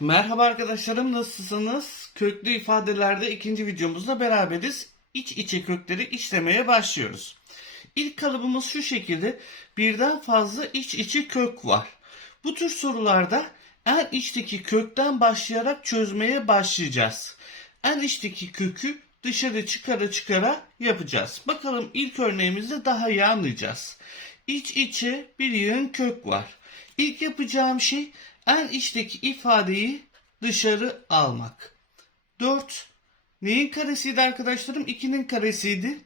Merhaba arkadaşlarım nasılsınız? Köklü ifadelerde ikinci videomuzda beraberiz. İç içe kökleri işlemeye başlıyoruz. İlk kalıbımız şu şekilde birden fazla iç içe kök var. Bu tür sorularda en içteki kökten başlayarak çözmeye başlayacağız. En içteki kökü dışarı çıkara çıkara yapacağız. Bakalım ilk örneğimizde daha iyi anlayacağız. İç içe bir yığın kök var. İlk yapacağım şey en içteki ifadeyi dışarı almak. 4 neyin karesiydi arkadaşlarım? 2'nin karesiydi.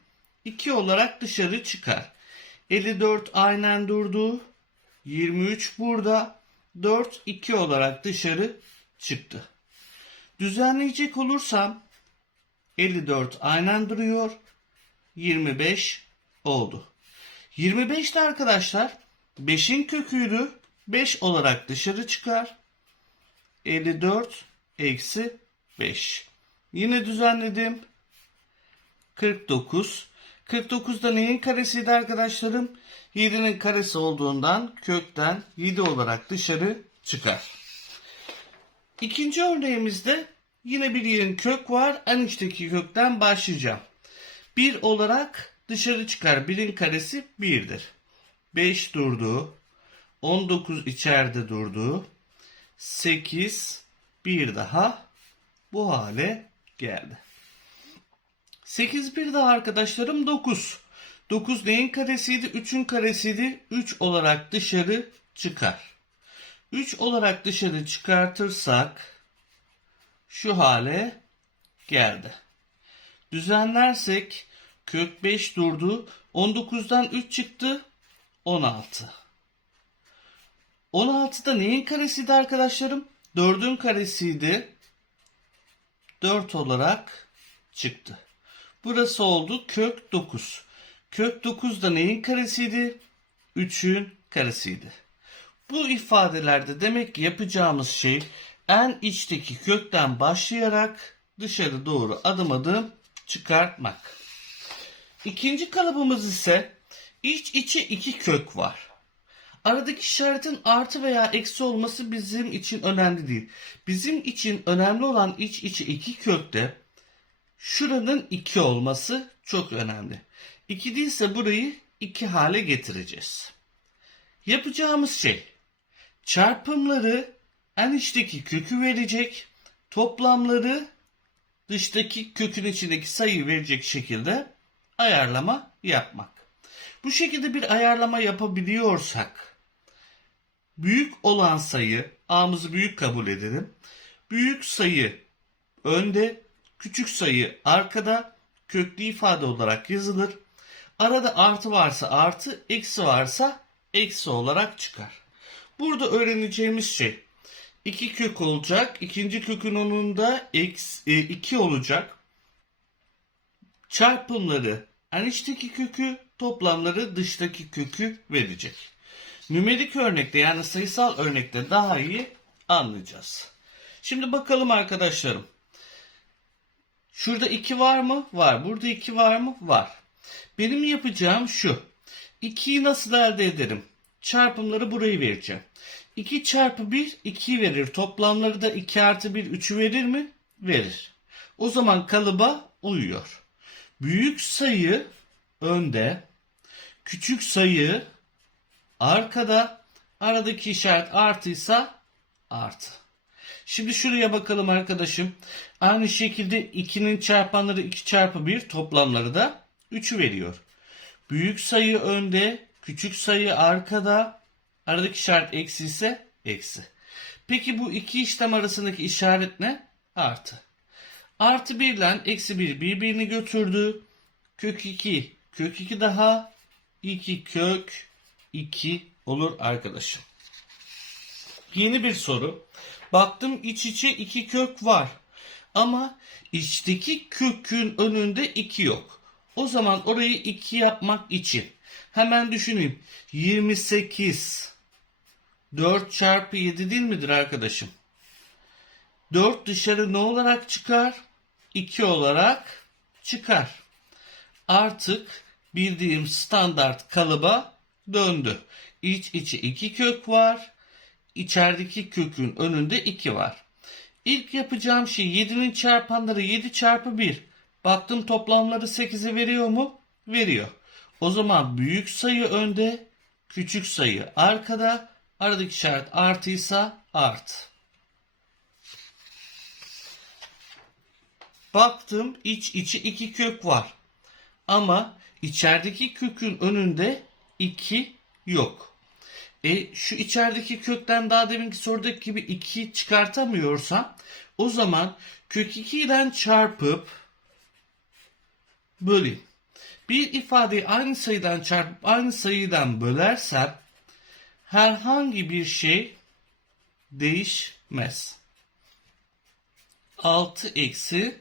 2 olarak dışarı çıkar. 54 aynen durdu. 23 burada. 4 2 olarak dışarı çıktı. Düzenleyecek olursam 54 aynen duruyor. 25 oldu. 25 de arkadaşlar 5'in köküydü. 5 olarak dışarı çıkar. 54 eksi 5. Yine düzenledim. 49. 49 da neyin karesiydi arkadaşlarım? 7'nin karesi olduğundan kökten 7 olarak dışarı çıkar. İkinci örneğimizde yine bir yerin kök var. En içteki kökten başlayacağım. 1 olarak dışarı çıkar. 1'in karesi 1'dir. 5 durdu. 19 içeride durdu. 8 bir daha bu hale geldi. 8 bir daha arkadaşlarım 9. 9 neyin karesiydi? 3'ün karesiydi. 3 olarak dışarı çıkar. 3 olarak dışarı çıkartırsak şu hale geldi. Düzenlersek kök 5 durdu. 19'dan 3 çıktı. 16. 16'da neyin karesiydi arkadaşlarım? 4'ün karesiydi. 4 olarak çıktı. Burası oldu kök 9. Kök 9 da neyin karesiydi? 3'ün karesiydi. Bu ifadelerde demek ki yapacağımız şey en içteki kökten başlayarak dışarı doğru adım adım çıkartmak. İkinci kalıbımız ise iç içe iki kök var. Aradaki işaretin artı veya eksi olması bizim için önemli değil. Bizim için önemli olan iç içe iki kökte şuranın 2 olması çok önemli. 2 değilse burayı 2 hale getireceğiz. Yapacağımız şey çarpımları en içteki kökü verecek, toplamları dıştaki kökün içindeki sayıyı verecek şekilde ayarlama yapmak. Bu şekilde bir ayarlama yapabiliyorsak büyük olan sayı a'mızı büyük kabul edelim. Büyük sayı önde, küçük sayı arkada köklü ifade olarak yazılır. Arada artı varsa artı, eksi varsa eksi olarak çıkar. Burada öğreneceğimiz şey iki kök olacak. İkinci kökün onunda eksi, 2 olacak. Çarpımları en içteki kökü, toplamları dıştaki kökü verecek. Nümerik örnekte yani sayısal örnekte daha iyi anlayacağız. Şimdi bakalım arkadaşlarım. Şurada 2 var mı? Var. Burada 2 var mı? Var. Benim yapacağım şu. 2'yi nasıl elde ederim? Çarpımları burayı vereceğim. 2 çarpı 1 2'yi verir. Toplamları da 2 artı 1 3'ü verir mi? Verir. O zaman kalıba uyuyor. Büyük sayı önde, küçük sayı arkada, aradaki işaret artıysa artı. Şimdi şuraya bakalım arkadaşım. Aynı şekilde 2'nin çarpanları 2 çarpı 1 toplamları da 3'ü veriyor. Büyük sayı önde, küçük sayı arkada, aradaki işaret eksi ise eksi. Peki bu iki işlem arasındaki işaret ne? Artı. Artı 1 ile eksi 1 birbirini götürdü. Kök 2, kök 2 daha 2 kök 2 olur arkadaşım. Yeni bir soru. Baktım iç içe iki kök var. Ama içteki kökün önünde iki yok. O zaman orayı iki yapmak için hemen düşüneyim. 28 4 çarpı 7 değil midir arkadaşım? 4 dışarı ne olarak çıkar? 2 olarak çıkar. Artık bildiğim standart kalıba döndü. İç içe iki kök var. İçerideki kökün önünde 2 var. İlk yapacağım şey 7'nin çarpanları 7 çarpı 1. Baktım toplamları 8'i veriyor mu? Veriyor. O zaman büyük sayı önde, küçük sayı arkada. Aradaki işaret artıysa art. Baktım iç içi iki kök var. Ama içerideki kökün önünde 2 yok. E şu içerideki kökten daha deminki sorudaki gibi 2 çıkartamıyorsam o zaman kök 2'den çarpıp böleyim. Bir ifadeyi aynı sayıdan çarpıp aynı sayıdan bölersem herhangi bir şey değişmez. 6 eksi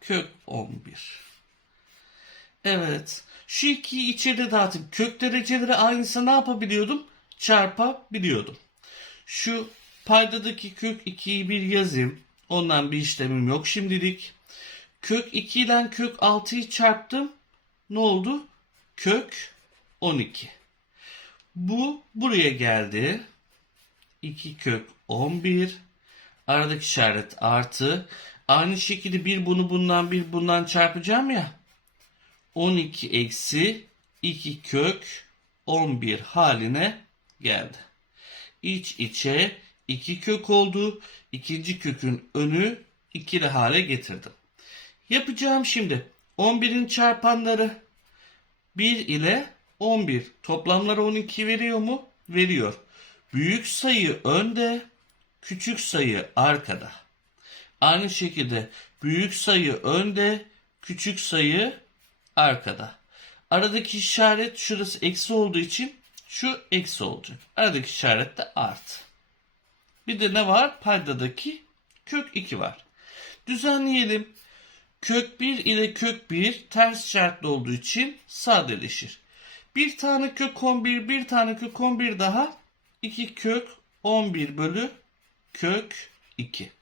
kök 11. Evet. Şu ikiyi içeri dağıtıp kök dereceleri aynısı ne yapabiliyordum? Çarpabiliyordum. Şu paydadaki kök 2'yi bir yazayım. Ondan bir işlemim yok şimdilik. Kök 2 ile kök 6'yı çarptım. Ne oldu? Kök 12. Bu buraya geldi. 2 kök 11. Aradaki işaret artı. Aynı şekilde bir bunu bundan bir bundan çarpacağım ya. 12 eksi 2 kök 11 haline geldi. İç içe 2 kök oldu. İkinci kökün önü ikili hale getirdim. Yapacağım şimdi 11'in çarpanları 1 ile 11 toplamları 12 veriyor mu? Veriyor. Büyük sayı önde, küçük sayı arkada. Aynı şekilde büyük sayı önde, küçük sayı arkada. Aradaki işaret şurası eksi olduğu için şu eksi olacak. Aradaki işaret de artı. Bir de ne var? Paydadaki kök 2 var. Düzenleyelim. Kök 1 ile kök 1 ters şartlı olduğu için sadeleşir. Bir tane kök 11, bir tane kök 11 daha 2 kök 11 bölü kök 2.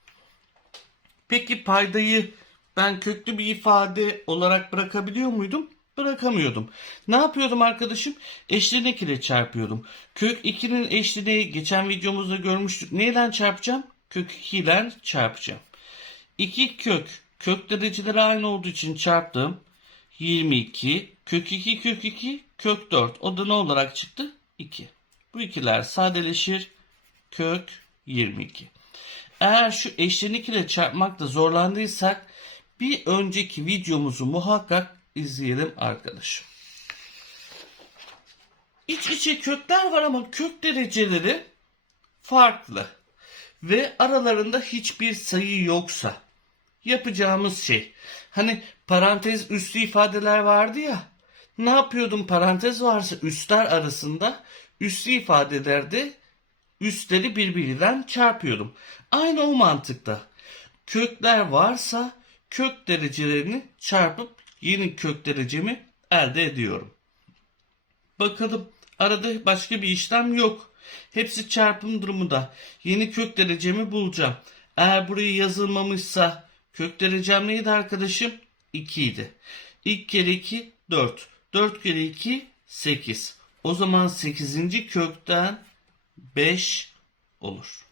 Peki paydayı ben köklü bir ifade olarak bırakabiliyor muydum? Bırakamıyordum. Ne yapıyordum arkadaşım? Eşlenek ile çarpıyordum. Kök 2'nin eşleneği geçen videomuzda görmüştük. Neyle çarpacağım? Kök 2 ile çarpacağım. 2 kök. Kök dereceleri aynı olduğu için çarptım. 22. Kök 2 kök 2 kök 4. O da ne olarak çıktı? 2. Bu ikiler sadeleşir. Kök 22. Eğer şu eşlenik ile çarpmakta zorlandıysak bir önceki videomuzu muhakkak izleyelim arkadaşım. İç içe kökler var ama kök dereceleri farklı. Ve aralarında hiçbir sayı yoksa yapacağımız şey hani parantez üstü ifadeler vardı ya ne yapıyordum parantez varsa üstler arasında üstü ifadelerde üstleri birbirinden çarpıyordum. Aynı o mantıkta kökler varsa kök derecelerini çarpıp yeni kök derecemi elde ediyorum. Bakalım arada başka bir işlem yok. Hepsi çarpım durumunda. Yeni kök derecemi bulacağım. Eğer burayı yazılmamışsa kök derecem neydi arkadaşım? 2 idi. İlk kere 2 4. 4 kere 2 8. O zaman 8. kökten 5 olur.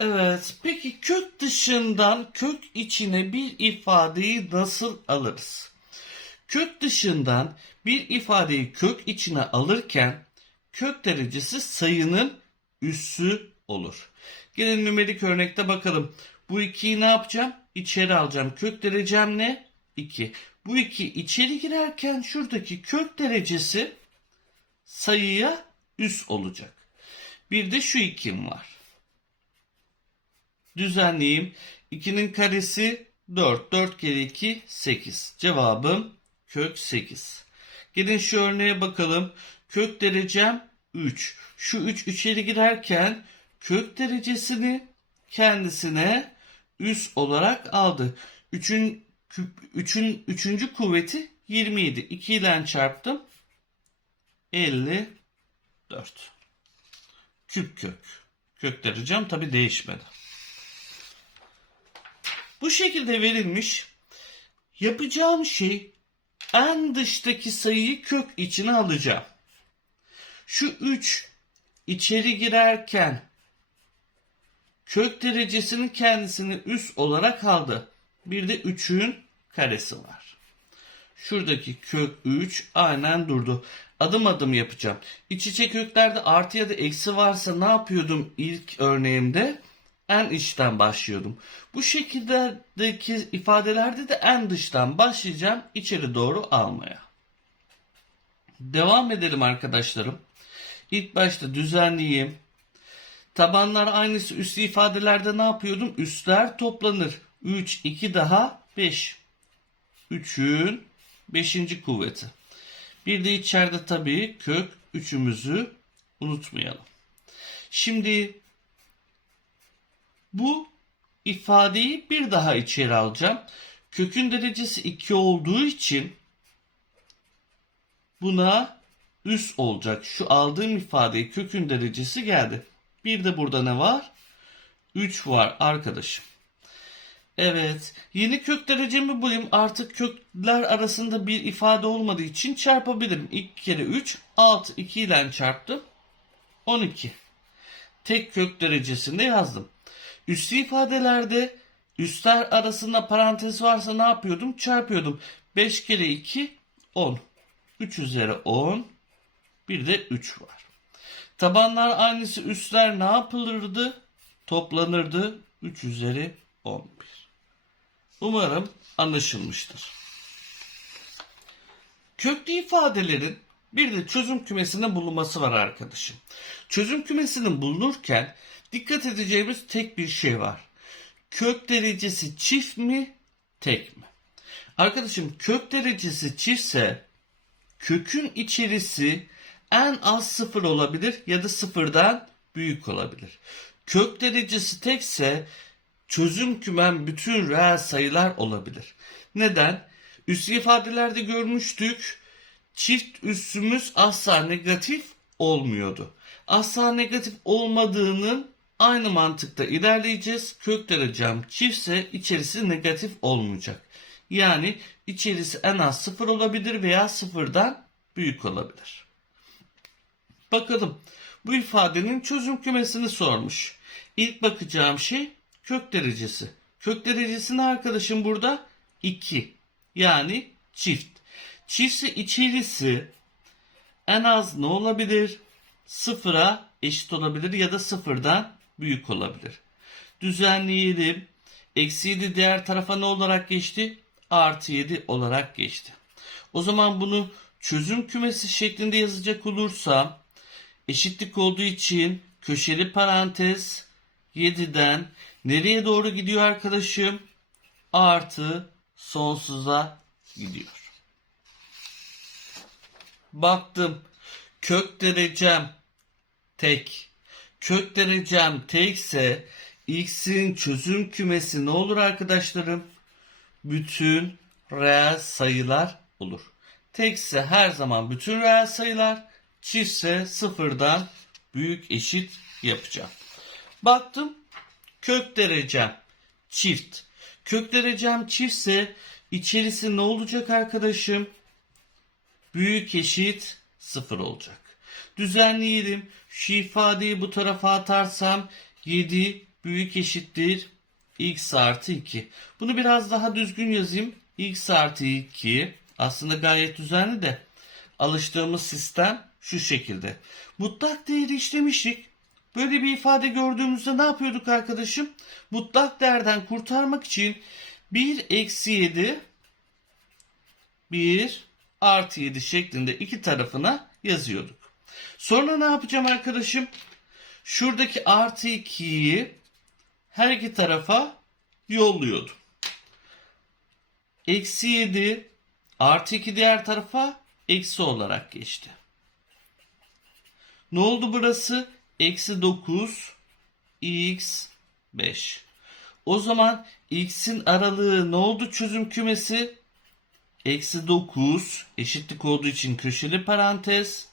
Evet, peki kök dışından kök içine bir ifadeyi nasıl alırız? Kök dışından bir ifadeyi kök içine alırken kök derecesi sayının üssü olur. Gelin nümerik örnekte bakalım. Bu ikiyi ne yapacağım? İçeri alacağım. Kök derecem ne? 2. Bu iki içeri girerken şuradaki kök derecesi sayıya üs olacak. Bir de şu ikim var. Düzenleyeyim. 2'nin karesi 4. 4 kere 2 8. Cevabım kök 8. Gelin şu örneğe bakalım. Kök derecem 3. Şu 3 içeri girerken kök derecesini kendisine üs olarak aldı. 3'ün 3'ün 3. kuvveti 27. 2 ile çarptım. 54. Küp kök. Kök derecem tabi değişmedi. Bu şekilde verilmiş. Yapacağım şey en dıştaki sayıyı kök içine alacağım. Şu 3 içeri girerken kök derecesinin kendisini üst olarak aldı. Bir de 3'ün karesi var. Şuradaki kök 3 aynen durdu. Adım adım yapacağım. İç içe köklerde artı ya da eksi varsa ne yapıyordum ilk örneğimde? En içten başlıyordum. Bu şekildeki ifadelerde de en dıştan başlayacağım içeri doğru almaya. Devam edelim arkadaşlarım. İlk başta düzenleyeyim. Tabanlar aynısı üslü ifadelerde ne yapıyordum? Üstler toplanır. 3, 2 daha 5. 3'ün 5. kuvveti. Bir de içeride tabii kök 3'ümüzü unutmayalım. Şimdi bu ifadeyi bir daha içeri alacağım. Kökün derecesi 2 olduğu için buna üst olacak. Şu aldığım ifadeye kökün derecesi geldi. Bir de burada ne var? 3 var arkadaşım. Evet. Yeni kök derecemi bulayım. Artık kökler arasında bir ifade olmadığı için çarpabilirim. 2 kere 3. 6. 2 ile çarptım. 12. Tek kök derecesinde yazdım. Üslü ifadelerde üstler arasında parantez varsa ne yapıyordum? Çarpıyordum. 5 kere 2 10. 3 üzeri 10. Bir de 3 var. Tabanlar aynısı üstler ne yapılırdı? Toplanırdı. 3 üzeri 11. Umarım anlaşılmıştır. Köklü ifadelerin bir de çözüm kümesinin bulunması var arkadaşım. Çözüm kümesinin bulunurken dikkat edeceğimiz tek bir şey var. Kök derecesi çift mi, tek mi? Arkadaşım kök derecesi çiftse kökün içerisi en az sıfır olabilir ya da sıfırdan büyük olabilir. Kök derecesi tekse çözüm kümen bütün reel sayılar olabilir. Neden? Üslü ifadelerde görmüştük. Çift üssümüz asla negatif olmuyordu. Asla negatif olmadığının aynı mantıkta ilerleyeceğiz. Kök derecem çiftse içerisi negatif olmayacak. Yani içerisi en az sıfır olabilir veya sıfırdan büyük olabilir. Bakalım bu ifadenin çözüm kümesini sormuş. İlk bakacağım şey kök derecesi. Kök derecesinin arkadaşım burada 2. Yani çift. Çiftse içerisi en az ne olabilir? Sıfıra eşit olabilir ya da sıfırdan büyük olabilir. Düzenleyelim. Eksi 7 diğer tarafa ne olarak geçti? Artı 7 olarak geçti. O zaman bunu çözüm kümesi şeklinde yazacak olursam eşitlik olduğu için köşeli parantez 7'den nereye doğru gidiyor arkadaşım? Artı sonsuza gidiyor. Baktım. Kök derecem tek. Kök derecem tekse x'in çözüm kümesi ne olur arkadaşlarım? Bütün reel sayılar olur. Tekse her zaman bütün reel sayılar, çiftse sıfırdan büyük eşit yapacağım. Baktım kök derecem çift. Kök derecem çiftse içerisi ne olacak arkadaşım? Büyük eşit sıfır olacak. Düzenleyelim. Şu ifadeyi bu tarafa atarsam 7 büyük eşittir x artı 2. Bunu biraz daha düzgün yazayım. x artı 2 aslında gayet düzenli de alıştığımız sistem şu şekilde. Mutlak değeri işlemiştik. Böyle bir ifade gördüğümüzde ne yapıyorduk arkadaşım? Mutlak değerden kurtarmak için 1 eksi 7 1 artı 7 şeklinde iki tarafına yazıyorduk. Sonra ne yapacağım arkadaşım? Şuradaki artı 2'yi her iki tarafa yolluyordum. Eksi 7 artı 2 diğer tarafa eksi olarak geçti. Ne oldu burası? Eksi 9 x 5. O zaman x'in aralığı ne oldu çözüm kümesi? Eksi 9 eşitlik olduğu için köşeli parantez.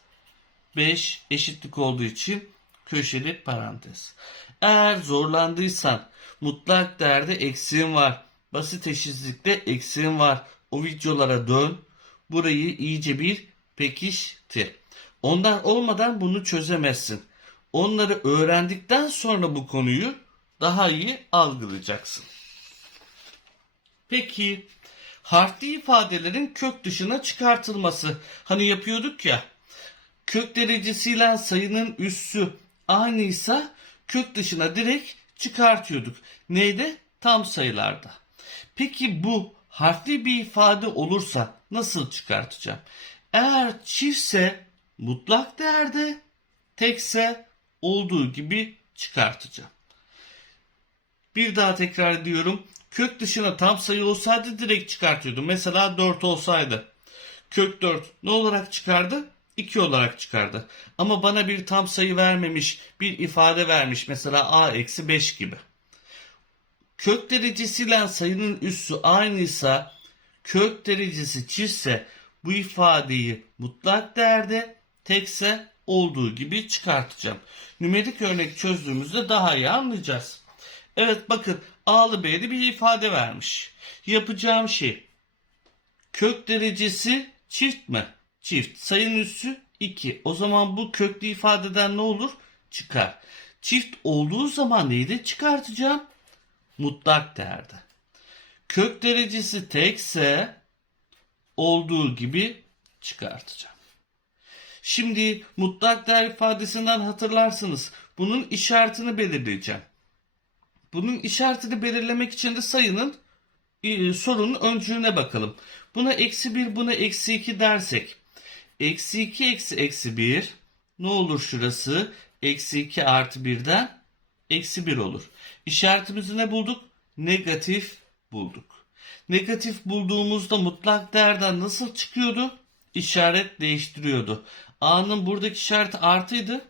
5 eşitlik olduğu için köşeli parantez. Eğer zorlandıysan mutlak değerde eksiğin var. Basit eşitlikte eksiğin var. O videolara dön. Burayı iyice bir pekiştir. Ondan olmadan bunu çözemezsin. Onları öğrendikten sonra bu konuyu daha iyi algılayacaksın. Peki harfli ifadelerin kök dışına çıkartılması. Hani yapıyorduk ya. Kök derecesiyle sayının üssü aynıysa kök dışına direkt çıkartıyorduk. Neyde? Tam sayılarda. Peki bu harfli bir ifade olursa nasıl çıkartacağım? Eğer çiftse mutlak değerde, tekse olduğu gibi çıkartacağım. Bir daha tekrar ediyorum. Kök dışına tam sayı olsaydı direkt çıkartıyordum. Mesela 4 olsaydı. Kök 4 ne olarak çıkardı? 2 olarak çıkardı. Ama bana bir tam sayı vermemiş, bir ifade vermiş. Mesela a eksi 5 gibi. Kök derecesiyle sayının üssü aynıysa, kök derecesi çiftse bu ifadeyi mutlak değerde, tekse olduğu gibi çıkartacağım. Nümerik örnek çözdüğümüzde daha iyi anlayacağız. Evet bakın A'lı B'li bir ifade vermiş. Yapacağım şey kök derecesi çift mi? Çift. Sayının üssü 2. O zaman bu köklü ifadeden ne olur? Çıkar. Çift olduğu zaman neydi çıkartacağım? Mutlak değerde. Kök derecesi tekse olduğu gibi çıkartacağım. Şimdi mutlak değer ifadesinden hatırlarsınız. Bunun işaretini belirleyeceğim. Bunun işaretini belirlemek için de sayının e, sorunun öncülüğüne bakalım. Buna eksi 1, buna eksi 2 dersek. Eksi 2 eksi eksi 1 ne olur şurası? Eksi 2 artı 1'den eksi 1 olur. İşaretimizi ne bulduk? Negatif bulduk. Negatif bulduğumuzda mutlak değerden nasıl çıkıyordu? İşaret değiştiriyordu. A'nın buradaki işareti artıydı.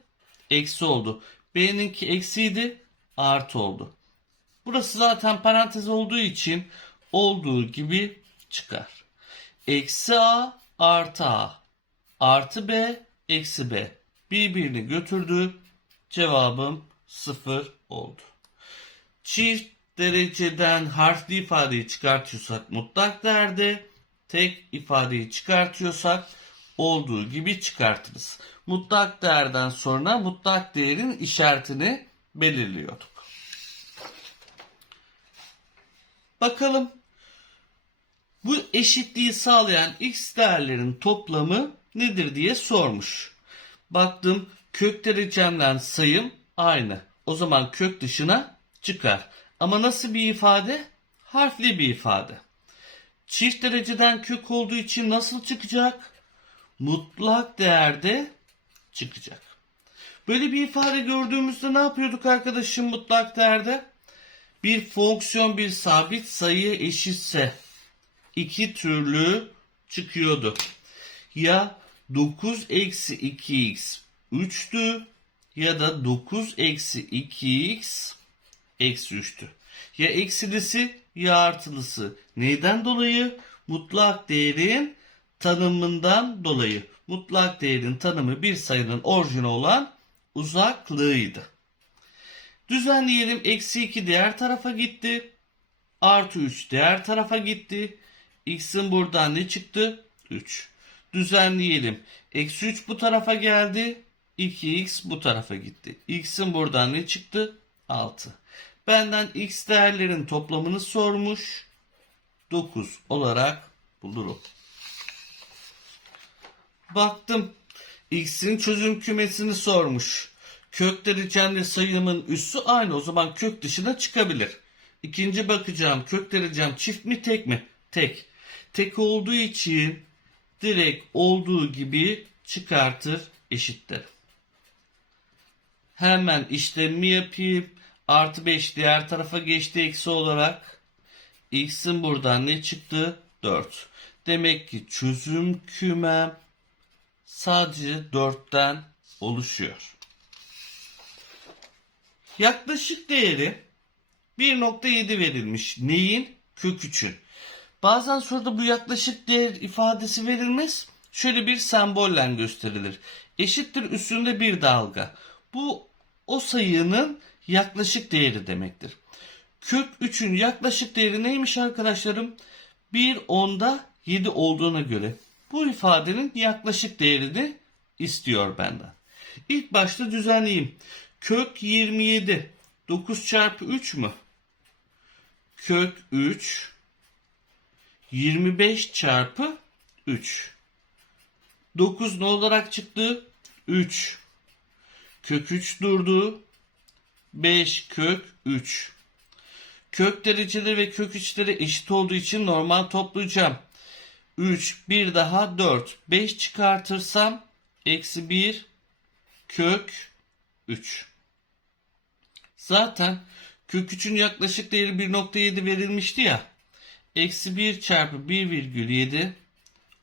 Eksi oldu. B'ninki eksiydi. Artı oldu. Burası zaten parantez olduğu için olduğu gibi çıkar. Eksi A artı A artı B eksi B birbirini götürdü. Cevabım 0 oldu. Çift dereceden harfli ifadeyi çıkartıyorsak mutlak değerde, tek ifadeyi çıkartıyorsak olduğu gibi çıkartırız. Mutlak değerden sonra mutlak değerin işaretini belirliyorduk. Bakalım bu eşitliği sağlayan x değerlerin toplamı nedir diye sormuş. Baktım kök derecemden sayım aynı. O zaman kök dışına çıkar. Ama nasıl bir ifade? Harfli bir ifade. Çift dereceden kök olduğu için nasıl çıkacak? Mutlak değerde çıkacak. Böyle bir ifade gördüğümüzde ne yapıyorduk arkadaşım mutlak değerde? Bir fonksiyon bir sabit sayı eşitse iki türlü çıkıyordu. Ya 9 eksi 2x 3'tü ya da 9 eksi 2x eksi 3'tü. Ya eksilisi ya artılısı. Neyden dolayı? Mutlak değerin tanımından dolayı. Mutlak değerin tanımı bir sayının orijini olan uzaklığıydı. Düzenleyelim. Eksi 2 diğer tarafa gitti. Artı 3 diğer tarafa gitti. X'in buradan ne çıktı? 3. Düzenleyelim. Eksi 3 bu tarafa geldi. 2x bu tarafa gitti. X'in buradan ne çıktı? 6. Benden x değerlerin toplamını sormuş. 9 olarak bulurum. Baktım. X'in çözüm kümesini sormuş. Kök derecemle sayımın üssü aynı. O zaman kök dışına çıkabilir. İkinci bakacağım. Kök derecem çift mi tek mi? Tek. Tek olduğu için direkt olduğu gibi çıkartır eşittir. Hemen işlemimi yapayım. Artı 5 diğer tarafa geçti eksi olarak. X'in buradan ne çıktı? 4. Demek ki çözüm kümem sadece 4'ten oluşuyor. Yaklaşık değeri 1.7 verilmiş. Neyin? Kök 3'ün. Bazen soruda bu yaklaşık değer ifadesi verilmez. Şöyle bir sembolle gösterilir. Eşittir üstünde bir dalga. Bu o sayının yaklaşık değeri demektir. Kök 3'ün yaklaşık değeri neymiş arkadaşlarım? 1 onda 7 olduğuna göre bu ifadenin yaklaşık değerini istiyor benden. İlk başta düzenleyeyim. Kök 27 9 çarpı 3 mü? Kök 3 25 çarpı 3. 9 ne olarak çıktı? 3. Kök 3 durdu. 5 kök 3. Kök dereceleri ve kök içleri eşit olduğu için normal toplayacağım. 3 bir daha 4. 5 çıkartırsam eksi 1 kök 3. Zaten kök 3'ün yaklaşık değeri 1.7 verilmişti ya. Eksi 1 çarpı 1,7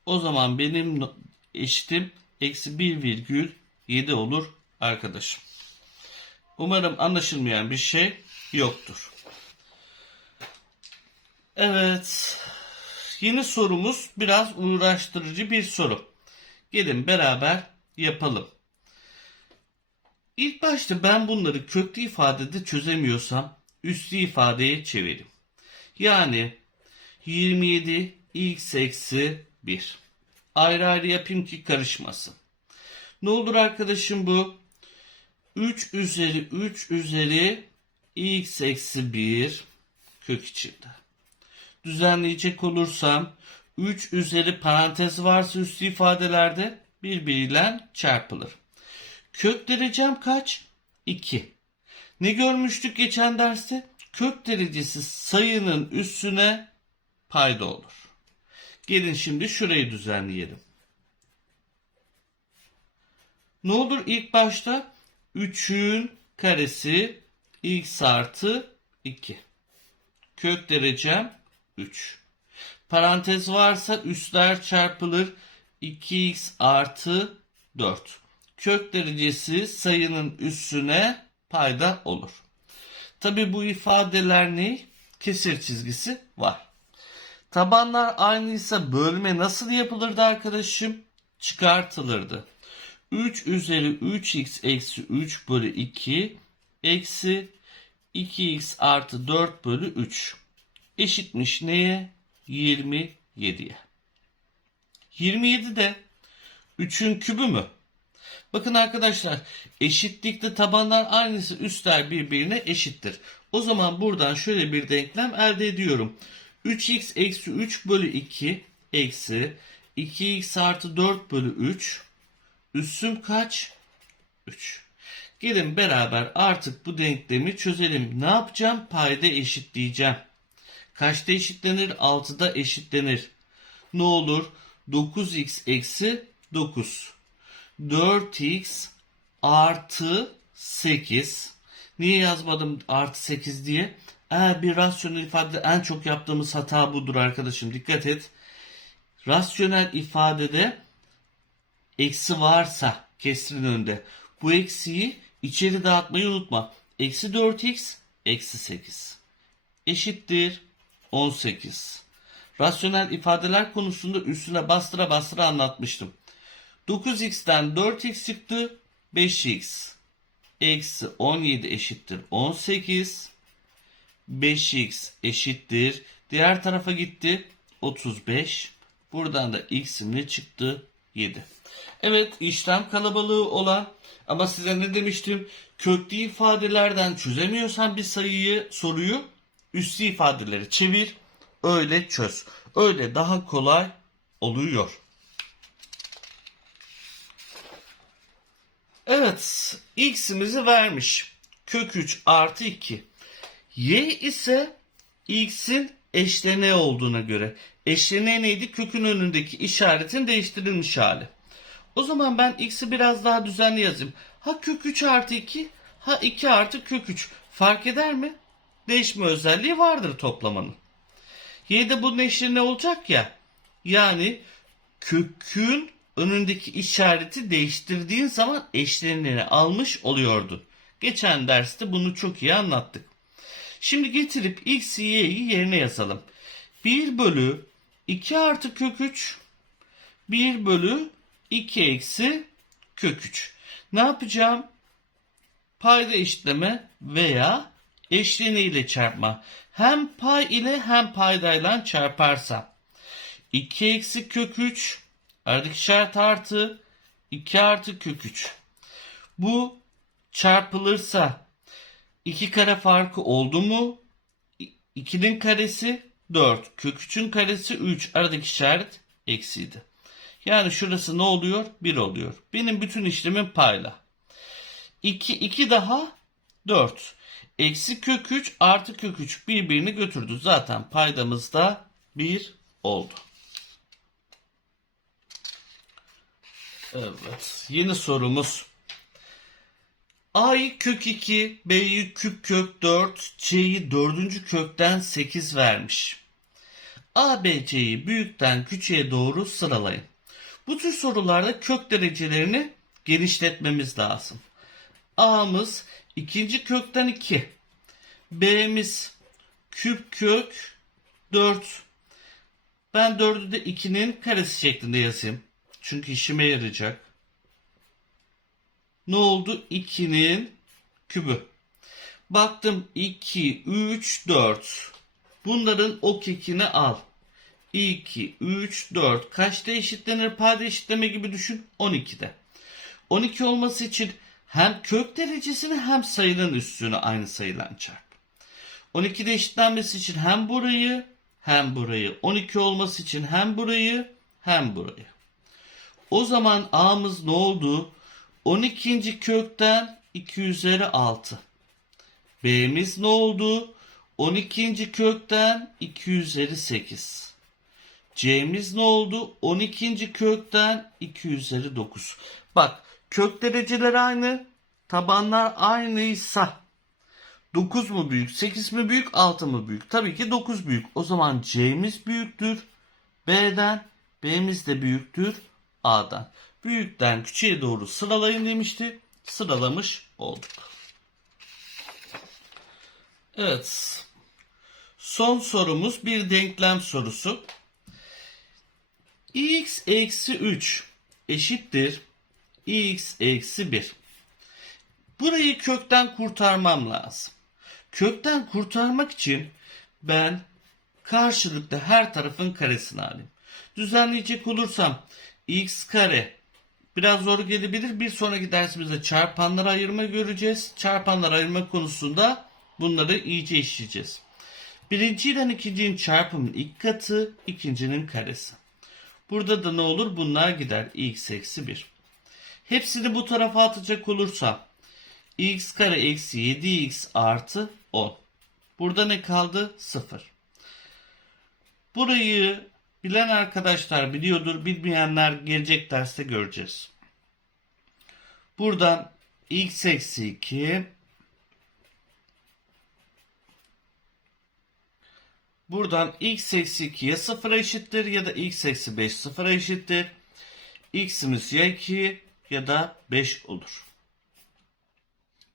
o zaman benim eşitim eksi 1,7 olur arkadaşım. Umarım anlaşılmayan bir şey yoktur. Evet. Yeni sorumuz biraz uğraştırıcı bir soru. Gelin beraber yapalım. İlk başta ben bunları köklü ifadede çözemiyorsam üslü ifadeye çevireyim. Yani 27 x eksi 1. Ayrı ayrı yapayım ki karışmasın. Ne olur arkadaşım bu? 3 üzeri 3 üzeri x eksi 1 kök içinde. Düzenleyecek olursam 3 üzeri parantez varsa üstü ifadelerde birbiriyle çarpılır. Kök derecem kaç? 2. Ne görmüştük geçen derste? Kök derecesi sayının üstüne payda olur. Gelin şimdi şurayı düzenleyelim. Ne olur ilk başta 3'ün karesi x artı 2. Kök derecem 3. Parantez varsa üstler çarpılır 2x artı 4. Kök derecesi sayının üstüne payda olur. Tabi bu ifadeler ne? Kesir çizgisi var. Tabanlar aynıysa bölme nasıl yapılırdı arkadaşım? Çıkartılırdı. 3 üzeri 3x eksi 3 bölü 2 eksi 2x artı 4 bölü 3 eşitmiş neye? 27'ye. 27 de 3'ün kübü mü? Bakın arkadaşlar eşitlikte tabanlar aynısı üstler birbirine eşittir. O zaman buradan şöyle bir denklem elde ediyorum. 3x eksi 3 bölü 2 eksi 2x artı 4 bölü 3 üssüm kaç? 3. Gelin beraber artık bu denklemi çözelim. Ne yapacağım? Payda eşitleyeceğim. Kaçta eşitlenir? 6'da eşitlenir. Ne olur? 9x eksi 9. 4x artı 8. Niye yazmadım artı 8 diye? Eğer bir rasyonel ifadede en çok yaptığımız hata budur arkadaşım. Dikkat et. Rasyonel ifadede eksi varsa kesrin önünde bu eksiyi içeri dağıtmayı unutma. Eksi 4x eksi 8 eşittir 18. Rasyonel ifadeler konusunda üstüne bastıra bastıra anlatmıştım. 9x'ten 4x çıktı 5x eksi 17 eşittir 18 5x eşittir. Diğer tarafa gitti. 35 buradan da x'im ne çıktı 7 evet işlem kalabalığı olan ama size ne demiştim? Köklü ifadelerden çözemiyorsan bir sayıyı soruyu üslü ifadeleri çevir. Öyle çöz. Öyle daha kolay oluyor. Evet, x'imizi vermiş. Kök 3 artı 2. Y ise x'in eşlene olduğuna göre. Eşlene neydi? Kökün önündeki işaretin değiştirilmiş hali. O zaman ben x'i biraz daha düzenli yazayım. Ha kök 3 artı 2, ha 2 artı kök 3. Fark eder mi? Değişme özelliği vardır toplamanın. Y'de bunun eşlene olacak ya. Yani kökün önündeki işareti değiştirdiğin zaman eşleneni almış oluyordu. Geçen derste bunu çok iyi anlattık. Şimdi getirip x, y'yi yerine yazalım. 1 bölü 2 artı kök 3 1 bölü 2 eksi kök 3. Ne yapacağım? Payda eşitleme veya eşleni ile çarpma. Hem pay ile hem paydayla çarparsam. 2 eksi kök 3 Aradaki işaret artı 2 artı kök 3. Bu çarpılırsa 2 kare farkı oldu mu? 2'nin karesi 4. Kök 3'ün karesi 3. Aradaki işaret eksiydi. Yani şurası ne oluyor? 1 oluyor. Benim bütün işlemim payla. 2, 2 daha 4. Eksi kök 3 artı kök 3 birbirini götürdü. Zaten paydamız da 1 oldu. Evet. Yeni sorumuz. A'yı kök 2, B'yi küp kök 4, C'yi dördüncü kökten 8 vermiş. A, B, C'yi büyükten küçüğe doğru sıralayın. Bu tür sorularda kök derecelerini genişletmemiz lazım. A'mız ikinci kökten 2. B'miz küp kök 4. Ben 4'ü de 2'nin karesi şeklinde yazayım. Çünkü işime yarayacak. Ne oldu? 2'nin kübü. Baktım 2, 3, 4. Bunların ok ekini al. 2, 3, 4. Kaçta eşitlenir? Payda eşitleme gibi düşün. 12'de. 12 olması için hem kök derecesini hem sayının üstünü aynı sayılan çarp. 12'de eşitlenmesi için hem burayı hem burayı. 12 olması için hem burayı hem burayı. O zaman a'mız ne oldu? 12. kökten 2 üzeri 6. B'miz ne oldu? 12. kökten 2 üzeri 8. C'miz ne oldu? 12. kökten 2 üzeri 9. Bak kök dereceler aynı. Tabanlar aynıysa 9 mu büyük, 8 mi büyük, 6 mı büyük? Tabii ki 9 büyük. O zaman C'miz büyüktür. B'den, B'miz de büyüktür. A'dan. Büyükten küçüğe doğru sıralayın demişti. Sıralamış olduk. Evet. Son sorumuz bir denklem sorusu. x eksi 3 eşittir x eksi 1. Burayı kökten kurtarmam lazım. Kökten kurtarmak için ben karşılıklı her tarafın karesini alayım. Düzenleyecek olursam x kare biraz zor gelebilir. Bir sonraki dersimizde çarpanları ayırma göreceğiz. Çarpanlar ayırma konusunda bunları iyice işleyeceğiz. Birinci ile ikincinin çarpımının ilk katı, ikincinin karesi. Burada da ne olur? Bunlar gider. x eksi 1. Hepsini bu tarafa atacak olursam x kare eksi 7x artı 10. Burada ne kaldı? 0. Burayı bilen arkadaşlar biliyordur. Bilmeyenler gelecek derste göreceğiz. Buradan x eksi 2 Buradan x eksi 2 ya 0'a eşittir ya da x eksi 5 0'a eşittir. x'imiz ya 2 ya da 5 olur.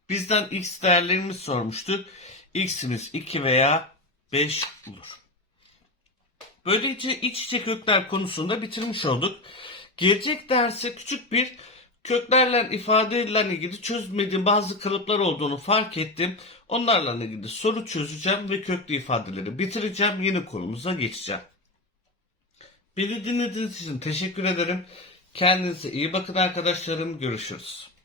Bizden x değerlerimiz sormuştu. x'imiz 2 veya 5 olur. Böylece iç içe kökler konusunda bitirmiş olduk. Gelecek derse küçük bir köklerle ifade edilen ilgili çözmediğim bazı kalıplar olduğunu fark ettim. Onlarla ilgili soru çözeceğim ve köklü ifadeleri bitireceğim. Yeni konumuza geçeceğim. Beni dinlediğiniz için teşekkür ederim. Kendinize iyi bakın arkadaşlarım. Görüşürüz.